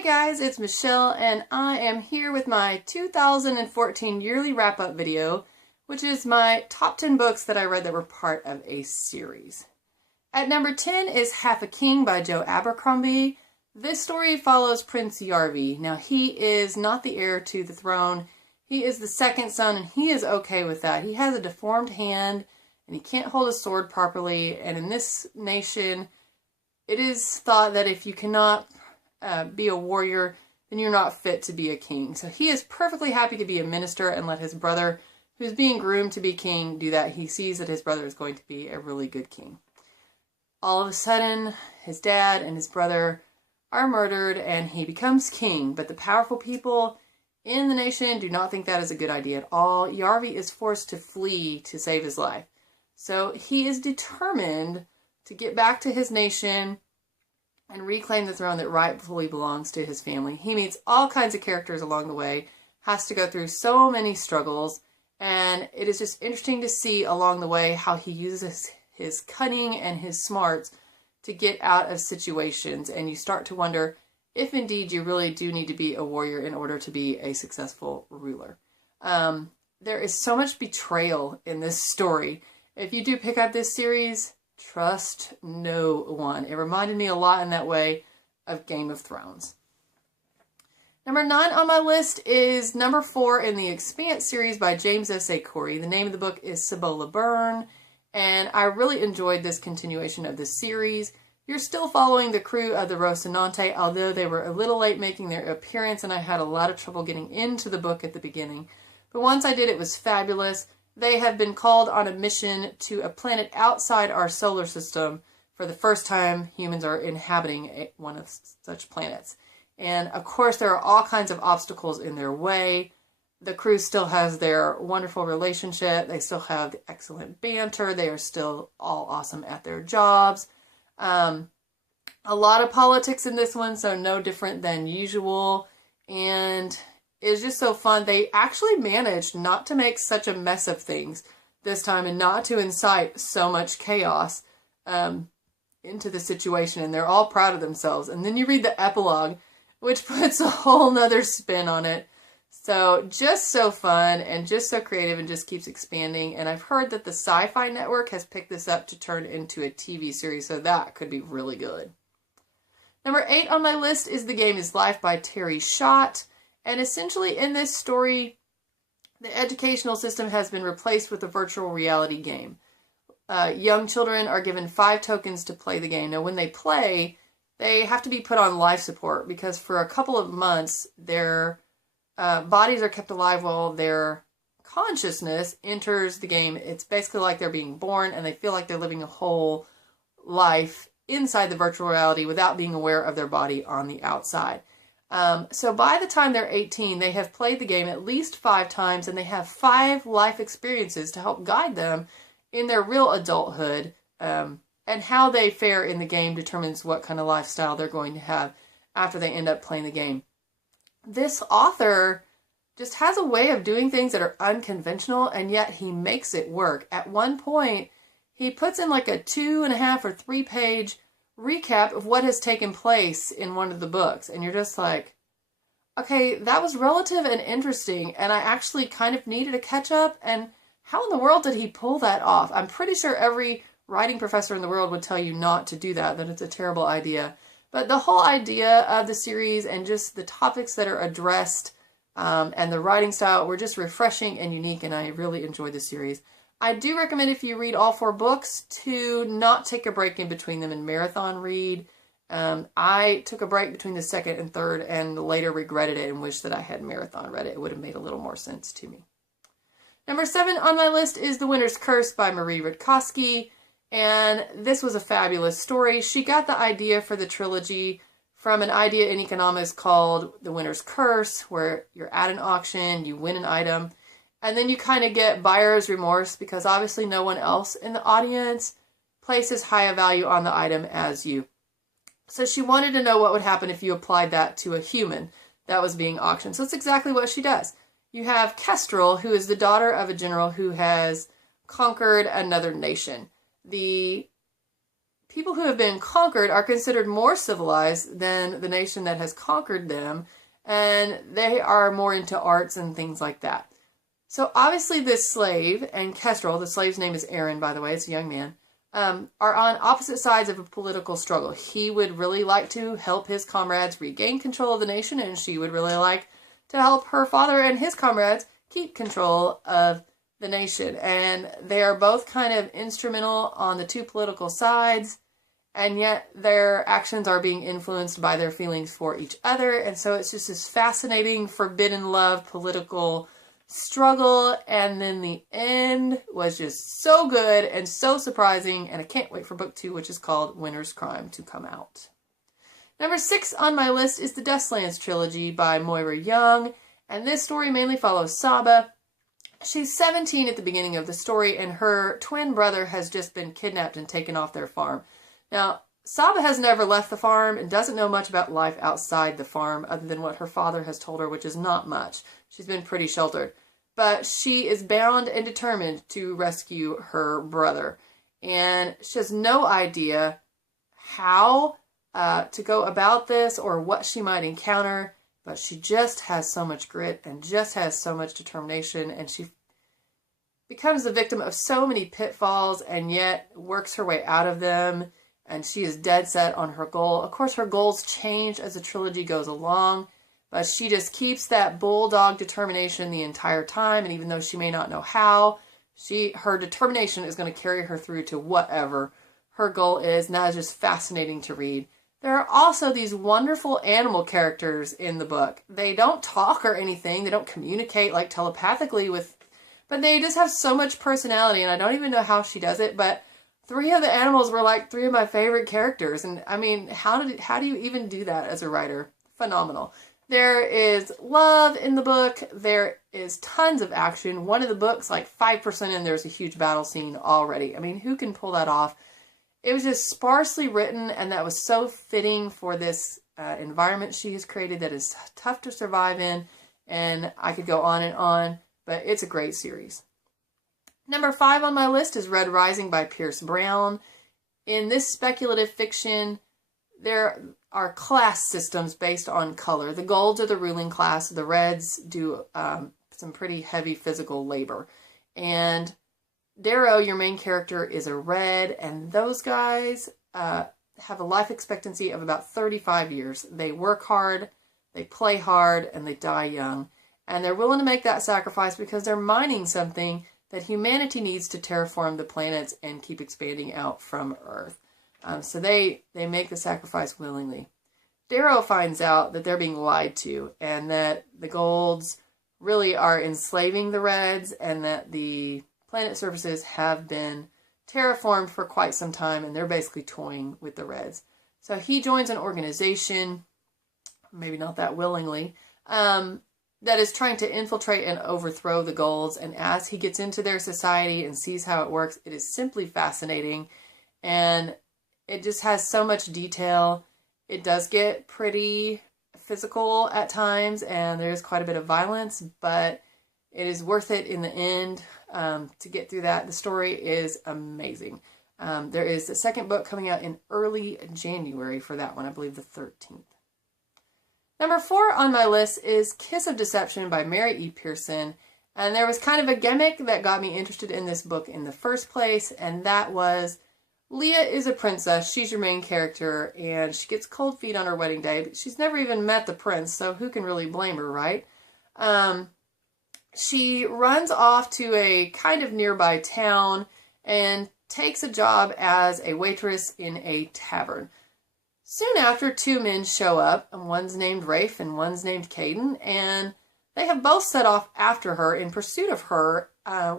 Hey guys, it's Michelle and I am here with my 2014 yearly wrap-up video, which is my top 10 books that I read that were part of a series. At number 10 is Half a King by Joe Abercrombie. This story follows Prince Yarvi. Now he is not the heir to the throne. He is the second son and he is okay with that. He has a deformed hand and he can't hold a sword properly, and in this nation it is thought that if you cannot be a warrior, then you're not fit to be a king. So he is perfectly happy to be a minister and let his brother, who's being groomed to be king, do that. He sees that his brother is going to be a really good king. All of a sudden, his dad and his brother are murdered and he becomes king, but the powerful people in the nation do not think that is a good idea at all. Yarvi is forced to flee to save his life. So he is determined to get back to his nation and reclaim the throne that rightfully belongs to his family. He meets all kinds of characters along the way, has to go through so many struggles, and it is just interesting to see along the way how he uses his cunning and his smarts to get out of situations, and you start to wonder if indeed you really do need to be a warrior in order to be a successful ruler. There is so much betrayal in this story. If you do pick up this series, trust no one. It reminded me a lot in that way of Game of Thrones. Number 9 on my list is number 4 in the Expanse series by James S.A. Corey. The name of the book is Cibola Burn, and I really enjoyed this continuation of the series. You're still following the crew of the Rocinante, although they were a little late making their appearance, and I had a lot of trouble getting into the book at the beginning. But once I did, it was fabulous. They have been called on a mission to a planet outside our solar system. For the first time, humans are inhabiting one of such planets. And of course, there are all kinds of obstacles in their way. The crew still has their wonderful relationship. They still have the excellent banter. They are still all awesome at their jobs. A lot of politics in this one, so no different than usual. And it's just so fun. They actually managed not to make such a mess of things this time and not to incite so much chaos into the situation, and they're all proud of themselves. And then you read the epilogue, which puts a whole nother spin on it. So just so fun and just so creative and just keeps expanding. And I've heard that the Sci-Fi Network has picked this up to turn into a TV series, so that could be really good. Number 8 on my list is The Game is Life by Terry Schott. And essentially in this story, the educational system has been replaced with a virtual reality game. Young children are given 5 tokens to play the game. Now when they play, they have to be put on life support because for a couple of months, their bodies are kept alive while their consciousness enters the game. It's basically like they're being born and they feel like they're living a whole life inside the virtual reality without being aware of their body on the outside. So by the time they're 18, they have played the game at least 5 times and they have 5 life experiences to help guide them in their real adulthood. And how they fare in the game determines what kind of lifestyle they're going to have after they end up playing the game. This author just has a way of doing things that are unconventional, and yet he makes it work. At one point, he puts in like a 2.5 or 3 page recap of what has taken place in one of the books, and you're just like, okay, that was relative and interesting, and I actually kind of needed a catch up, and how in the world did he pull that off? I'm pretty sure every writing professor in the world would tell you not to do that it's a terrible idea. But the whole idea of the series and just the topics that are addressed and the writing style were just refreshing and unique, and I really enjoyed the series. I do recommend, if you read all 4 books, to not take a break in between them and marathon read. I took a break between the 2nd and 3rd and later regretted it and wished that I had marathon read it. It would have made a little more sense to me. Number 7 on my list is The Winter's Curse by Marie Rutkoski, and this was a fabulous story. She got the idea for the trilogy from an idea in economics called The Winter's Curse, where you're at an auction, you win an item, and then you kind of get buyer's remorse because obviously no one else in the audience places high a value on the item as you. So she wanted to know what would happen if you applied that to a human that was being auctioned. So that's exactly what she does. You have Kestrel, who is the daughter of a general who has conquered another nation. The people who have been conquered are considered more civilized than the nation that has conquered them, and they are more into arts and things like that. So obviously this slave and Kestrel, the slave's name is Aaron, by the way, it's a young man, are on opposite sides of a political struggle. He would really like to help his comrades regain control of the nation, and she would really like to help her father and his comrades keep control of the nation. And they are both kind of instrumental on the two political sides, and yet their actions are being influenced by their feelings for each other. And so it's just this fascinating forbidden love political struggle, and then the end was just so good and so surprising, and I can't wait for book 2, which is called Winter's Crime, to come out. Number 6 on my list is the Dustlands trilogy by Moira Young, and this story mainly follows Saba. She's 17 at the beginning of the story, and her twin brother has just been kidnapped and taken off their farm. Now, Saba has never left the farm and doesn't know much about life outside the farm other than what her father has told her, which is not much. She's been pretty sheltered. But she is bound and determined to rescue her brother. And she has no idea how to go about this or what she might encounter. But she just has so much grit and just has so much determination. And she becomes the victim of so many pitfalls and yet works her way out of them. And she is dead set on her goal. Of course, her goals change as the trilogy goes along. But she just keeps that bulldog determination the entire time. And even though she may not know how, her determination is going to carry her through to whatever her goal is. And that is just fascinating to read. There are also these wonderful animal characters in the book. They don't talk or anything. They don't communicate like telepathically but they just have so much personality. And I don't even know how she does it. But 3 of the animals were like 3 of my favorite characters. And I mean, how do you even do that as a writer? Phenomenal. There is love in the book. There is tons of action. One of the books, like 5% in, there's a huge battle scene already. I mean, who can pull that off? It was just sparsely written, and that was so fitting for this environment she has created that is tough to survive in. And I could go on, but it's a great series. Number 5 on my list is Red Rising by Pierce Brown. In this speculative fiction, there are class systems based on color. The golds are the ruling class. The reds do some pretty heavy physical labor. And Darrow, your main character, is a red, and those guys have a life expectancy of about 35 years. They work hard, they play hard, and they die young. And they're willing to make that sacrifice because they're mining something that humanity needs to terraform the planets and keep expanding out from Earth. So they make the sacrifice willingly. Darrow finds out that they're being lied to and that the golds really are enslaving the reds and that the planet surfaces have been terraformed for quite some time and they're basically toying with the reds. So he joins an organization, maybe not that willingly, that is trying to infiltrate and overthrow the golds. And as he gets into their society and sees how it works, it is simply fascinating. And it just has so much detail. It does get pretty physical at times, and there's quite a bit of violence, but it is worth it in the end to get through that. The story is amazing. There is a second book coming out in early January for that one, I believe the 13th. Number 4 on my list is Kiss of Deception by Mary E. Pearson. And there was kind of a gimmick that got me interested in this book in the first place, and that was Leah is a princess. She's your main character, and she gets cold feet on her wedding day, but she's never even met the prince, so who can really blame her, right? She runs off to a kind of nearby town and takes a job as a waitress in a tavern. Soon after, 2 men show up, and one's named Rafe and one's named Caden, and they have both set off after her in pursuit of her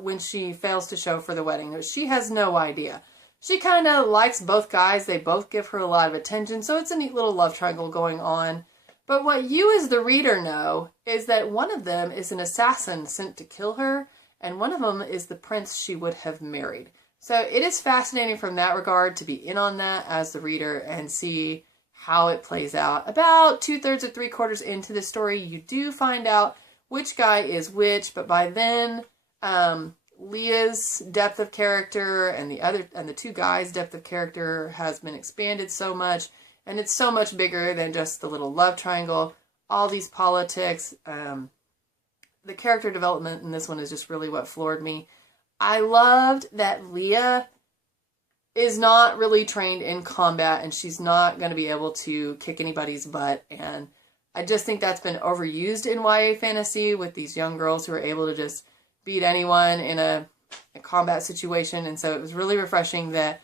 when she fails to show for the wedding. She has no idea. She kind of likes both guys. They both give her a lot of attention, so it's a neat little love triangle going on. But what you as the reader know is that one of them is an assassin sent to kill her, and one of them is the prince she would have married. So it is fascinating from that regard to be in on that as the reader and see how it plays out. About 2/3 or 3/4 into the story, you do find out which guy is which, but by then, Leah's depth of character and the two guys' depth of character has been expanded so much, and it's so much bigger than just the little love triangle. All these politics, the character development in this one is just really what floored me. I loved that Leah is not really trained in combat, and she's not going to be able to kick anybody's butt, and I just think that's been overused in YA fantasy with these young girls who are able to just beat anyone in a combat situation. And so it was really refreshing that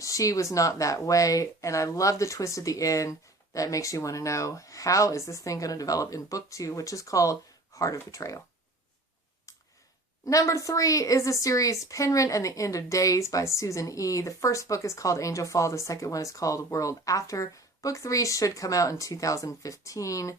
she was not that way. And I love the twist at the end that makes you want to know, how is this thing going to develop in book 2, which is called Heart of Betrayal. Number 3 is the series Penryn and the End of Days by Susan E. The first book is called Angel Fall. The second one is called World After. Book 3 should come out in 2015.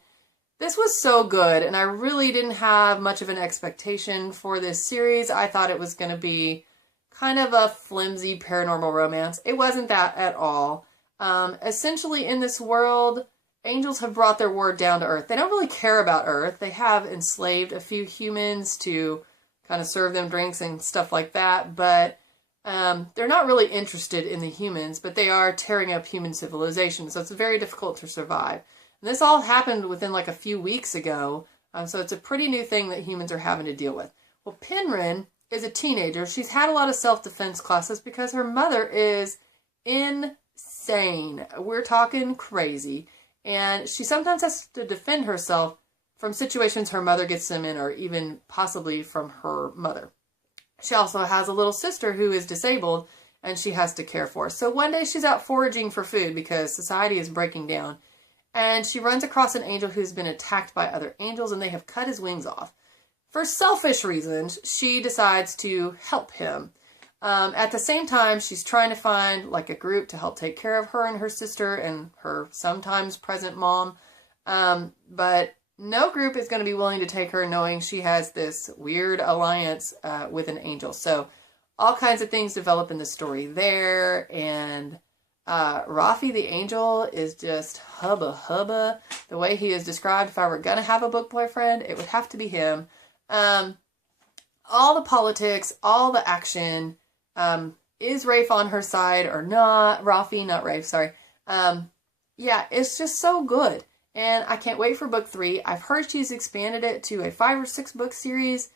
This was so good, and I really didn't have much of an expectation for this series. I thought it was going to be kind of a flimsy paranormal romance. It wasn't that at all. Essentially, in this world, angels have brought their word down to Earth. They don't really care about Earth. They have enslaved a few humans to kind of serve them drinks and stuff like that, but they're not really interested in the humans, but they are tearing up human civilization, so it's very difficult to survive. And this all happened within like a few weeks ago, so it's a pretty new thing that humans are having to deal with. Well, Penryn is a teenager. She's had a lot of self-defense classes because her mother is insane. We're talking crazy. And she sometimes has to defend herself from situations her mother gets them in, or even possibly from her mother. She also has a little sister who is disabled and she has to care for. So one day she's out foraging for food because society is breaking down. And she runs across an angel who's been attacked by other angels, and they have cut his wings off. For selfish reasons, she decides to help him. At the same time, she's trying to find like a group to help take care of her and her sister and her sometimes present mom. But no group is going to be willing to take her, knowing she has this weird alliance with an angel. So all kinds of things develop in the story there, and Rafi the angel is just hubba hubba. The way he is described, if I were going to have a book boyfriend, it would have to be him. All the politics, all the action, is Rafe on her side or not? Rafi, not Rafe, sorry. Yeah, it's just so good. And I can't wait for book 3. I've heard she's expanded it to a 5 or 6 book series,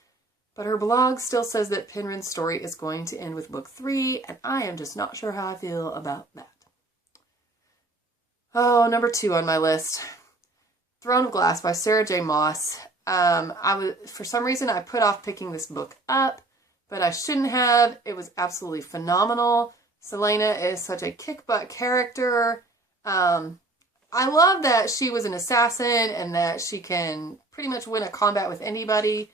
but her blog still says that Penryn's story is going to end with book 3, and I am just not sure how I feel about that. Oh, number 2 on my list, Throne of Glass by Sarah J. Maas. For some reason, I put off picking this book up, but I shouldn't have. It was absolutely phenomenal. Selena is such a kick-butt character. I love that she was an assassin and that she can pretty much win a combat with anybody.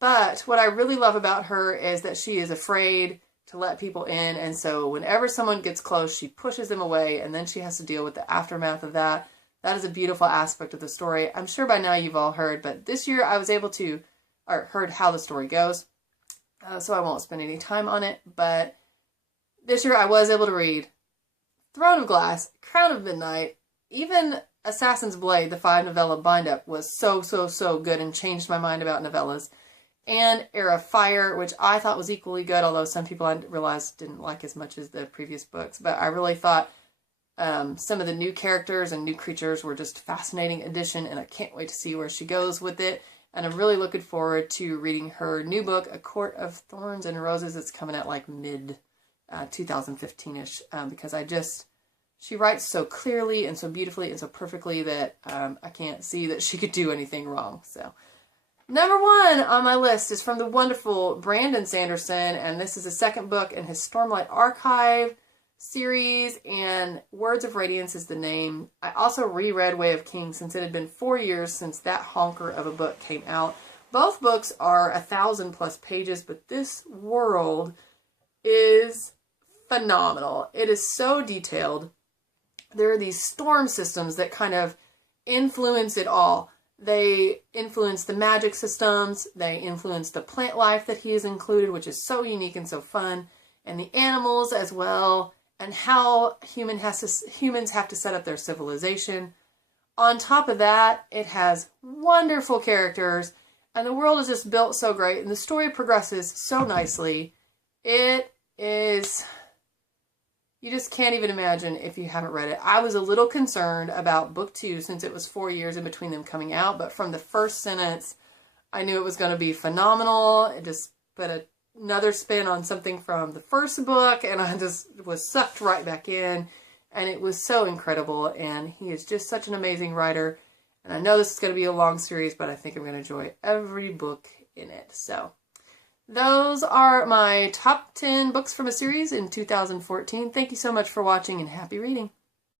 But what I really love about her is that she is afraid to let people in. And so whenever someone gets close, she pushes them away, and then she has to deal with the aftermath of that. That is a beautiful aspect of the story. I'm sure by now you've all heard, but this year I was able to, or heard how the story goes. So I won't spend any time on it. But this year I was able to read Throne of Glass, Crown of Midnight, even Assassin's Blade, the 5 novella bind-up, was so good and changed my mind about novellas. And Heir of Fire, which I thought was equally good, although some people I realized didn't like as much as the previous books. But I really thought some of the new characters and new creatures were just a fascinating addition, and I can't wait to see where she goes with it. And I'm really looking forward to reading her new book, A Court of Thorns and Roses. It's coming out like mid 2015-ish, because she writes so clearly and so beautifully and so perfectly that I can't see that she could do anything wrong. So, number 1 on my list is from the wonderful Brandon Sanderson, and this is the second book in his Stormlight Archive series, and Words of Radiance is the name. I also reread Way of Kings since it had been 4 years since that honker of a book came out. Both books are 1,000+ pages, but this world is phenomenal. It is so detailed. There are these storm systems that kind of influence it all. They influence the magic systems. They influence the plant life that he has included, which is so unique and so fun. And the animals as well. And how humans have to set up their civilization. On top of that, it has wonderful characters. And the world is just built so great, and the story progresses so nicely. It is, you just can't even imagine if you haven't read it. I was a little concerned about book 2 since it was 4 years in between them coming out, but from the first sentence, I knew it was going to be phenomenal. It just put another spin on something from the first book, and I just was sucked right back in, and it was so incredible, and he is just such an amazing writer. And I know this is going to be a long series, but I think I'm going to enjoy every book in it. So those are my top 10 books from a series in 2014. Thank you so much for watching, and happy reading.